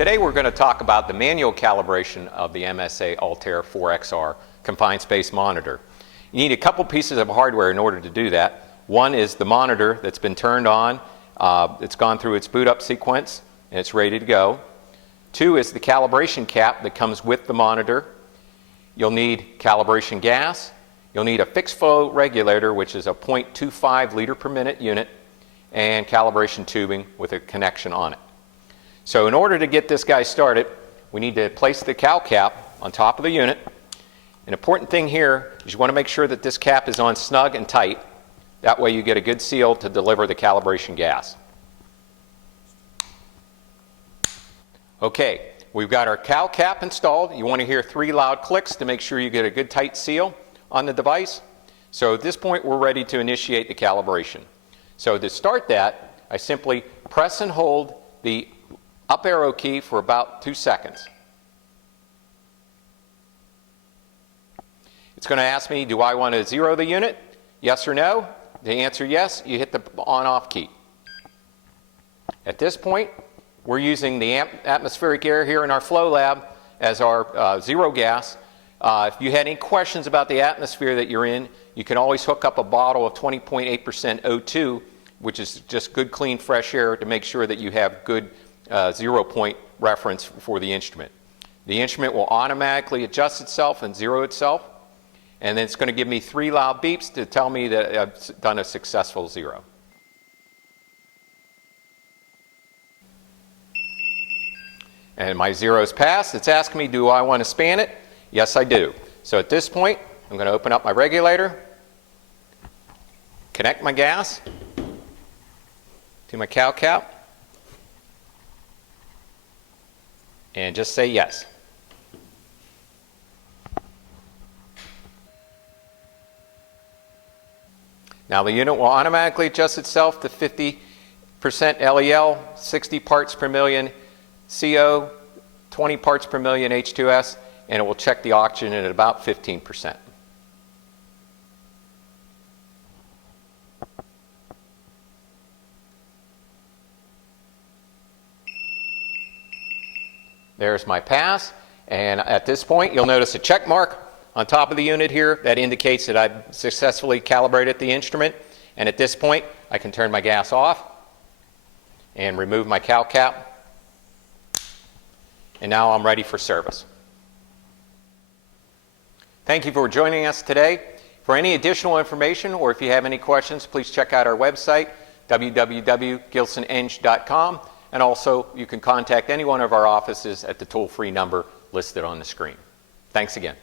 Today we're going to talk about the manual calibration of the MSA AltAir 4XR confined space monitor. You need a couple pieces of hardware in order to do that. One is the monitor that's been turned on, it's gone through its boot up sequence and it's ready to go. Two is the calibration cap that comes with the monitor. You'll need calibration gas. You'll need a fixed flow regulator, which is a 0.25 liter per minute unit, and calibration tubing with a connection on it. So in order to get this guy started, we need to place the cal cap on top of the unit. An important thing here is you want to make sure that this cap is on snug and tight. That way you get a good seal to deliver the calibration gas. Okay, we've got our cal cap installed. You want to hear 3 loud clicks to make sure you get a good tight seal on the device. So at this point we're ready to initiate the calibration. So to start that, I simply press and hold the up arrow key for about 2 seconds. It's going to ask me, do I want to zero the unit? Yes or no? The answer yes, you hit the on-off key. At this point, we're using the atmospheric air here in our flow lab as our zero gas. If you had any questions about the atmosphere that you're in, you can always hook up a bottle of 20.8% O2, which is just good, clean, fresh air to make sure that you have good 0 point reference for the instrument. The instrument will automatically adjust itself and zero itself, and then it's going to give me 3 loud beeps to tell me that I've done a successful zero. And my zero's passed. It's asking me, do I want to span it? Yes, I do. So at this point, I'm going to open up my regulator, connect my gas to my cal cap, and just say yes. Now the unit will automatically adjust itself to 50% LEL, 60 parts per million CO, 20 parts per million H2S, and it will check the oxygen at about 15%. There's my pass, and at this point you'll notice a check mark on top of the unit here that indicates that I've successfully calibrated the instrument, and at this point I can turn my gas off and remove my cal cap, and now I'm ready for service. Thank you for joining us today. For any additional information or if you have any questions, please check out our website www.gilsoneng.com, and also you can contact any one of our offices at the toll-free number listed on the screen. Thanks again.